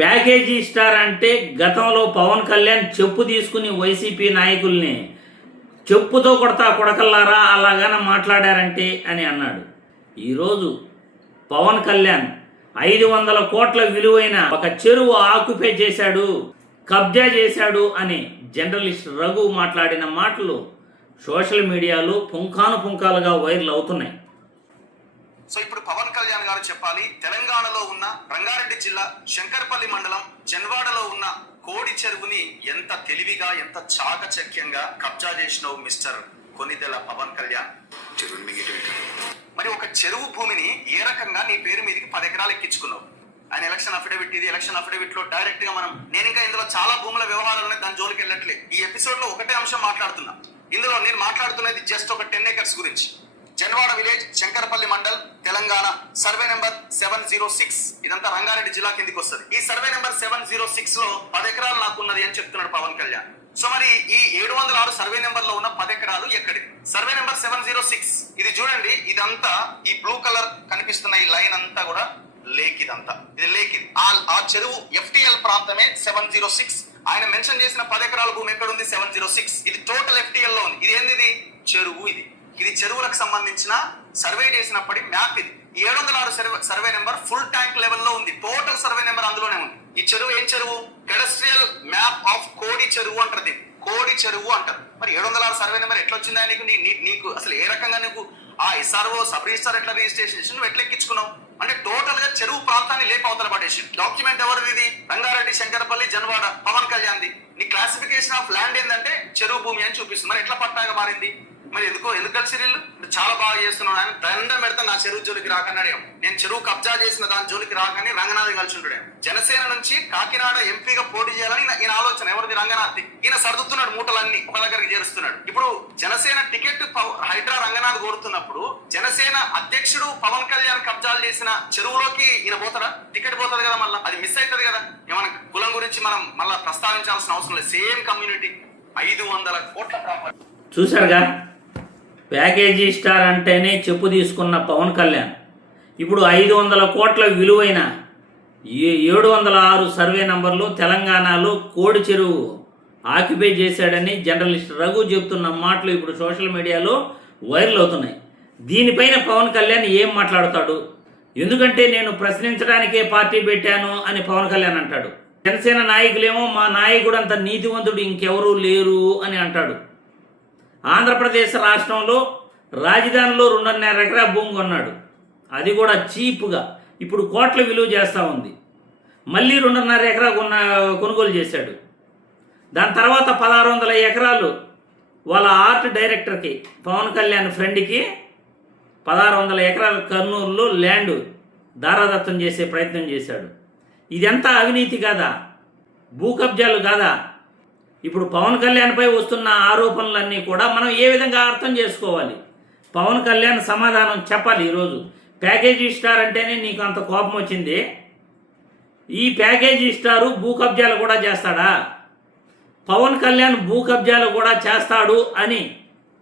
Package star అంటే గతంలో పవన్ కళ్యాణ్ చెప్పు తీసుకుని వైసీపీ నాయకుల్ని చెప్పుతో కొడతా కొడకల్లారా అలాగానే మాట్లాడారంటే అని అన్నాడు. ఈరోజు పవన్ కళ్యాణ్ 500 కోట్ల విలువైన ఒక చెరువు ఆక్యుపై చేశాడు, కబ్జా చేశాడు అని జర్నలిస్ట్ రఘు మాట్లాడిన మాటలు సోషల్ మీడియాలో పుంఖానుపుంఖాలుగా వైరల్ అవుతున్నాయి. సో ఇప్పుడు పవన్ కళ్యాణ్ గారు చెప్పాలి, తెలంగాణలో ఉన్న రంగారెడ్డి జిల్లా శంకర్పల్లి మండలం జన్వాడలో ఉన్న కోడి చెరువుని ఎంత తెలివిగా ఎంత చాకచక్యంగా కబ్జా చేసినావు మిస్టర్ కొనిదెల పవన్ కళ్యాణ్. మరి ఒక చెరువు భూమిని ఏ రకంగా నీ పేరు మీదకి 10 ఎకరాలు ఎక్కించుకున్నావు? ఆయన ఎలక్షన్ అఫిడవిట్ ఇది. ఎలక్షన్ అఫిడవిట్ లో డైరెక్ట్ గా నేను ఇంకా ఇందులో చాలా భూముల వ్యవహారాలు ఉన్నాయి, దాని జోలికి వెళ్ళట్లే. ఈ ఎపిసోడ్ లో ఒకటే అంశం మాట్లాడుతున్నా. ఇందులో నేను మాట్లాడుతున్నది జస్ట్ ఒక 10 acres గురించి. Janwada village, Shankarpally mandal, Telangana, survey number 706. ఇదంతా రంగారెడ్డి జిల్లా కిందికి వస్తుంది. ఈ సర్వే నెంబర్ 706 లో 10 ఎకరాలు నాకున్నది అని చెప్తున్నాడు పవన్ కళ్యాణ్. సో మరి ఈ 706 సర్వే నెంబర్ లో ఉన్న 10 ఎకరాలు ఎక్కడి? సర్వే నెంబర్ 706 ఇది చూడండి. ఇదంతా ఈ బ్లూ కలర్ కనిపిస్తున్న ఈ లైన్ అంతా కూడా లేక్. ఇదంతా ఇది లేక్. ఆ చెరువు FTL ప్రాంతమే 706. ఆయన మెన్షన్ చేసిన 10 ఎకరాల భూమి ఎక్కడ ఉంది? 706. ఇది టోటల్ FTL లో ఉంది. ఇది ఏంది? ఇది చెరువు. ఇది చెరువులకు సంబంధించిన సర్వే చేసినప్పటి మ్యాప్. ఇది 706 సర్వే నెంబర్ ఫుల్ ట్యాంక్ లెవెల్లో ఉంది. టోటల్ సర్వే నెంబర్ అందులోనే ఉంది. ఈ చెరువు ఏం చెరువు? పెడస్ట్రియల్ మ్యాప్ ఆఫ్ కోడి చెరువు అంటారు. కోడి చెరువు అంటారు. మరి 706 సర్వే నెంబర్ ఎట్లా వచ్చిందా నీకు? నీకు అసలు ఏ రకంగా నీకు ఆ SRO సబ్ రిజిస్టర్ ఎట్లా రిజిస్ట్రేషన్ నువ్వు ఎట్లా ఎక్కించుకున్నావు? అంటే టోటల్ గా చెరువు ప్రాంతాన్ని లేప అవతల పడేసి. డాక్యుమెంట్ ఎవరిది? ఇది రంగారెడ్డి శంకరపల్లి జన్వాడ పవన్ కళ్యాణ్ ది. నీ క్లాసిఫికేషన్ ఆఫ్ ల్యాండ్ ఏంటంటే చెరువు భూమి అని చూపిస్తుంది. మరి ఎట్లా పట్టాగా మారింది? మరి ఎందుకు కలిసి వీళ్ళు చాలా బాగా చేస్తున్నాడు. ఆయన దండం పెడతా నా చెరువు జోలికి రాకన్నాడే. నేను చెరువు కబ్జా చేసిన దాని జోలికి రాకని రంగనాథ్ కలిసి ఉంటాడే. జనసేన నుంచి కాకినాడ ఎంపీగా పోటీ చేయాలని ఈయన ఆలోచన. ఎవరిది? రంగనాథ్. ఈయన సర్దుతున్నాడు మూటలన్నీ ఒక దగ్గరికి చేరుస్తున్నాడు. ఇప్పుడు జనసేన టికెట్ హైడ్రా రంగనాథ్ కోరుతున్నప్పుడు జనసేన అధ్యక్షుడు పవన్ కళ్యాణ్ కబ్జాలు చేసిన చెరువులోకి ఈయన పోతాడా? టికెట్ పోతుంది కదా, మళ్ళీ అది మిస్ అవుతుంది కదా. ఏమైనా కులం గురించి మనం మళ్ళీ ప్రస్తావించాల్సిన అవసరం లేదు. Same community. 500 కోట్ల ప్రాపర్టీ. చూశారుగా, ప్యాకేజీ స్టార్ అంటేనే చెప్పు తీసుకున్న పవన్ కళ్యాణ్ ఇప్పుడు 500 కోట్ల విలువైన 706 సర్వే నంబర్లు తెలంగాణలో కోడి చెరువు ఆక్యుపై చేశాడని జర్నలిస్ట్ రఘు చెబుతున్న మాటలు ఇప్పుడు సోషల్ మీడియాలో వైరల్ అవుతున్నాయి. దీనిపైన పవన్ కళ్యాణ్ ఏం మాట్లాడతాడు? ఎందుకంటే నేను ప్రశ్నించడానికే పార్టీ పెట్టాను అని పవన్ కళ్యాణ్ అంటాడు. జనసేన నాయకులేమో మా నాయకుడు అంత నీతివంతుడు ఇంకెవరూ లేరు అని అంటాడు. ఆంధ్రప్రదేశ్ రాష్ట్రంలో రాజధానిలో 2.5 ఎకరా భూమి కొన్నాడు. అది కూడా చీప్గా ఇప్పుడు కోట్ల విలువ చేస్తూ ఉంది. మళ్ళీ 2.5 ఎకరా కొనుగోలు చేశాడు. దాని తర్వాత 1600 ఎకరాలు వాళ్ళ ఆర్ట్ డైరెక్టర్కి పవన్ కళ్యాణ్ ఫ్రెండ్కి 1600 ఎకరాల కర్నూలులో ల్యాండ్ దారాదత్తం చేసే ప్రయత్నం చేశాడు. ఇదంతా అవినీతి కాదా? భూ కబ్జాలు కాదా? ఇప్పుడు పవన్ కళ్యాణ్పై వస్తున్న ఆరోపణలన్నీ కూడా మనం ఏ విధంగా అర్థం చేసుకోవాలి? పవన్ కళ్యాణ్ సమాధానం చెప్పాలి. ఈరోజు ప్యాకేజీ స్టార్ అంటేనే నీకు అంత కోపం వచ్చింది. ఈ ప్యాకేజీ స్టారు భూ కబ్జాలు కూడా చేస్తాడా? పవన్ కళ్యాణ్ భూ కబ్జాలు కూడా చేస్తాడు అని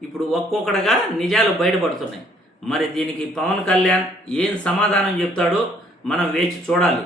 ఇప్పుడు ఒక్కొక్కటిగా నిజాలు బయటపడుతున్నాయి. మరి దీనికి పవన్ కళ్యాణ్ ఏం సమాధానం చెప్తాడో మనం వేచి చూడాలి.